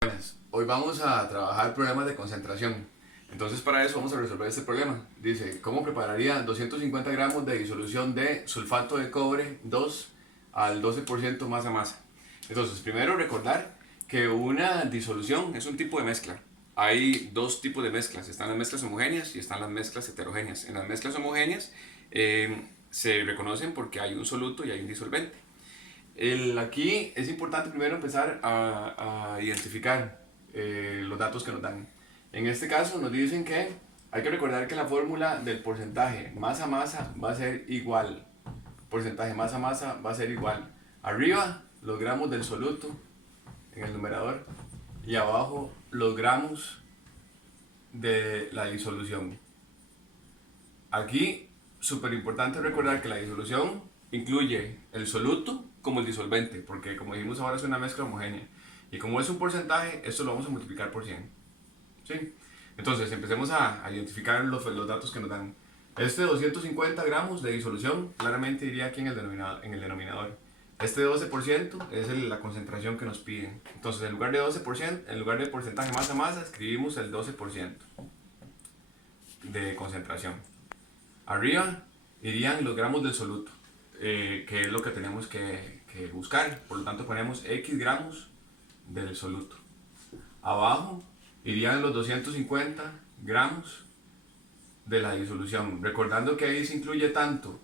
Buenas. Hoy vamos a trabajar problemas de concentración. Entonces para eso vamos a resolver este problema. Dice, ¿cómo prepararía 250 gramos de disolución de sulfato de cobre 2 al 12% masa masa? Entonces, primero recordar que una disolución es un tipo de mezcla. Hay dos tipos de mezclas. Están las mezclas homogéneas y están las mezclas heterogéneas. En las mezclas homogéneas se reconocen porque hay un soluto y hay un disolvente. Aquí es importante primero empezar a identificar los datos que nos dan. En este caso nos dicen que hay que recordar que la fórmula del porcentaje masa-masa va a ser igual. Porcentaje masa-masa va a ser igual. Arriba los gramos del soluto en el numerador y abajo los gramos de la disolución. Aquí, súper importante recordar que la disolución incluye el soluto como el disolvente, porque como dijimos ahora es una mezcla homogénea. Y como es un porcentaje, esto lo vamos a multiplicar por 100. ¿Sí? Entonces, empecemos a identificar los datos que nos dan. Este 250 gramos de disolución claramente iría aquí en el denominador. Este 12% es la concentración que nos piden. Entonces, en lugar de 12%, en lugar de porcentaje masa-masa, escribimos el 12% de concentración. Arriba irían los gramos del soluto, que es lo que tenemos que buscar. Por lo tanto, ponemos X gramos del soluto. Abajo irían los 250 gramos de la disolución. Recordando que ahí se incluye tanto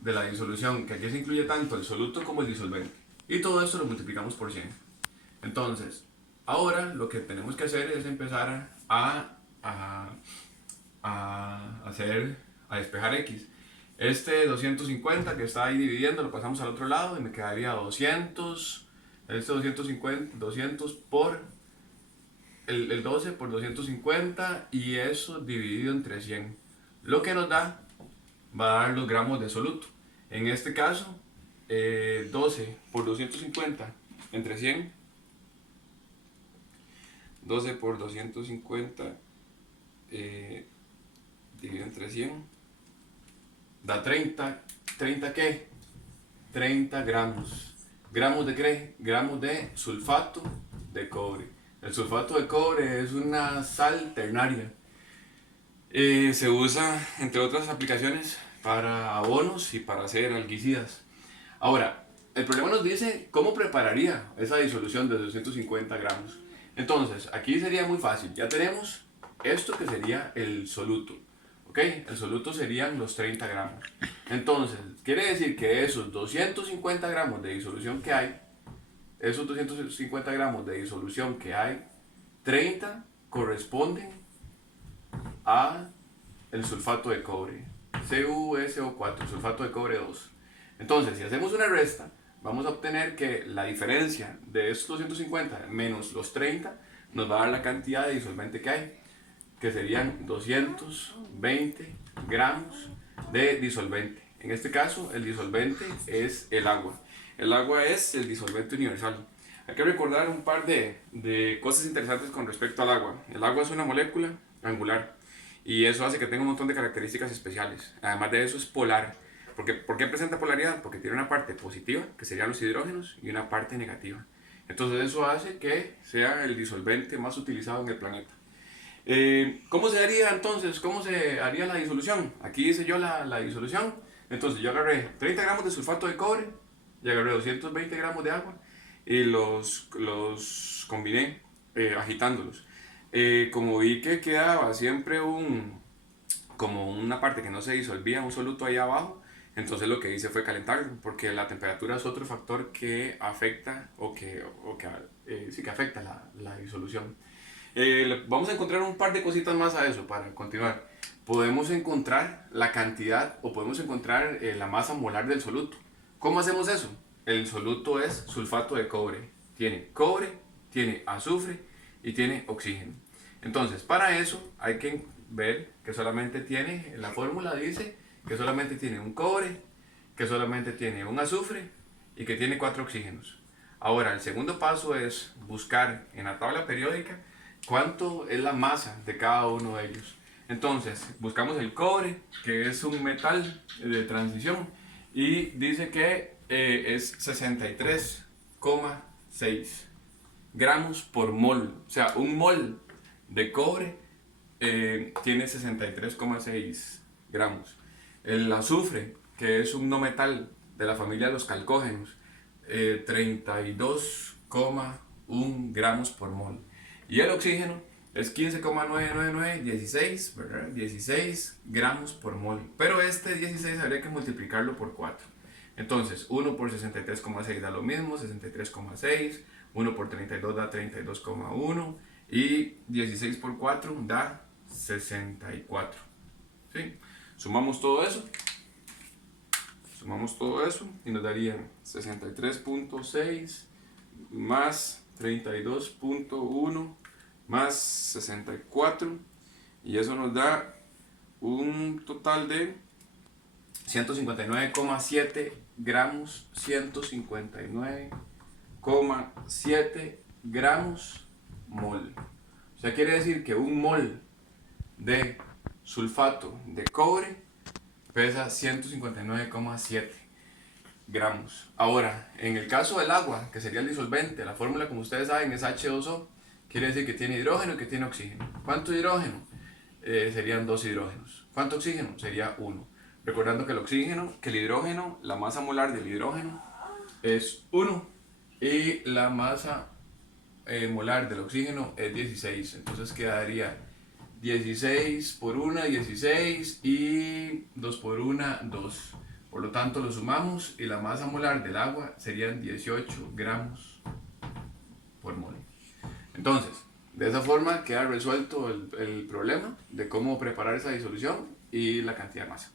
de la disolución, que aquí se incluye tanto el soluto como el disolvente. Y todo esto lo multiplicamos por 100. Entonces, ahora lo que tenemos que hacer es empezar a despejar X. Este 250 que está ahí dividiendo lo pasamos al otro lado y me quedaría 200. Este 200 por el 12 por 250 y eso dividido entre 100. Lo que nos da va a dar los gramos de soluto. En este caso, 12 por 250 entre 100. 12 por 250 dividido entre 100 da 30. ¿30 qué? 30 gramos. ¿Gramos de qué? Gramos de sulfato de cobre. El sulfato de cobre es una sal ternaria. Se usa, entre otras aplicaciones, para abonos y para hacer algicidas. Ahora, el problema nos dice cómo prepararía esa disolución de 250 gramos. Entonces, aquí sería muy fácil. Ya tenemos esto que sería el soluto. ¿Ok? El soluto serían los 30 gramos. Entonces, quiere decir que esos 250 gramos de disolución que hay, 30 corresponden a el sulfato de cobre, CuSO4, sulfato de cobre 2. Entonces, si hacemos una resta, vamos a obtener que la diferencia de estos 250 menos los 30 nos va a dar la cantidad de disolvente que hay, que serían 220 gramos de disolvente. En este caso, el disolvente es el agua. El agua es el disolvente universal. Hay que recordar un par de cosas interesantes con respecto al agua. El agua es una molécula angular y eso hace que tenga un montón de características especiales. Además de eso es polar. ¿Por qué presenta polaridad? Porque tiene una parte positiva, que serían los hidrógenos, y una parte negativa. Entonces eso hace que sea el disolvente más utilizado en el planeta. ¿Cómo se haría entonces? ¿Cómo se haría la disolución? Aquí hice yo la disolución. Entonces yo agarré 30 gramos de sulfato de cobre y agarré 220 gramos de agua y los combiné agitándolos. Como vi que quedaba siempre como una parte que no se disolvía, un soluto ahí abajo, entonces lo que hice fue calentarlo, porque la temperatura es otro factor que afecta sí que afecta la disolución. Vamos a encontrar un par de cositas más a eso para continuar. Podemos encontrar la cantidad o podemos encontrar la masa molar del soluto. ¿Cómo hacemos eso? El soluto es sulfato de cobre. Tiene cobre, tiene azufre y tiene oxígeno. Entonces, para eso hay que ver que solamente tiene, la fórmula dice que solamente tiene un cobre, que solamente tiene un azufre y que tiene 4 oxígenos. Ahora, el segundo paso es buscar en la tabla periódica cuánto es la masa de cada uno de ellos. Entonces, buscamos el cobre, que es un metal de transición, y dice que es 63,6. gramos por mol. O sea, un mol de cobre tiene 63,6 gramos. El azufre, que es un no metal de la familia de los calcógenos, 32,1 gramos por mol. Y el oxígeno es 15,999, 16, ¿verdad? 16 gramos por mol. Pero este 16 habría que multiplicarlo por 4. Entonces, 1 por 63,6 da lo mismo, 63,6. 1 por 32 da 32,1. Y 16 por 4 da 64. ¿Sí? Sumamos todo eso. Sumamos todo eso y nos darían 63,6 más 32,1 más 64, y eso nos da un total de 159,7 gramos, 159,7 gramos mol. O sea, quiere decir que un mol de sulfato de cobre pesa 159,7 gramos. Ahora, en el caso del agua, que sería el disolvente, la fórmula, como ustedes saben, es H2O. Quiere decir que tiene hidrógeno y que tiene oxígeno. ¿Cuánto hidrógeno? Serían 2 hidrógenos. ¿Cuánto oxígeno? Sería 1. Recordando que el hidrógeno, la masa molar del hidrógeno es 1 y la masa molar del oxígeno es 16. Entonces quedaría 16 por 1, 16 y 2 por 1, 2. Por lo tanto lo sumamos y la masa molar del agua serían 18 gramos por mol. Entonces, de esa forma queda resuelto el problema de cómo preparar esa disolución y la cantidad de masa.